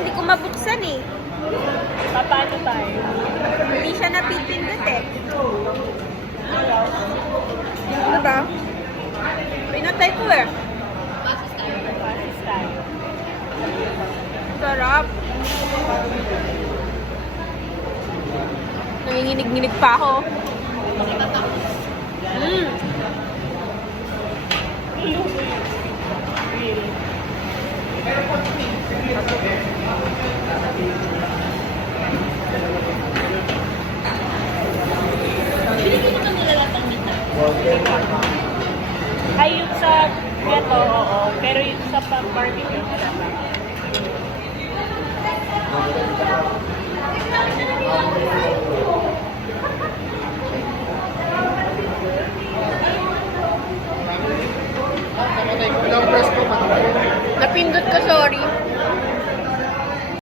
lang, di ko mabuksan eh. Paano tayo? Hindi siya napipindot eh. Ano ba? Pinatay ko eh. Pasis tayo. Sarap. Nanginginig-nginig pa ako. Mm. Ay, yung sa ito, oo. Pero yung sa barbecue, Napindot ko, sorry.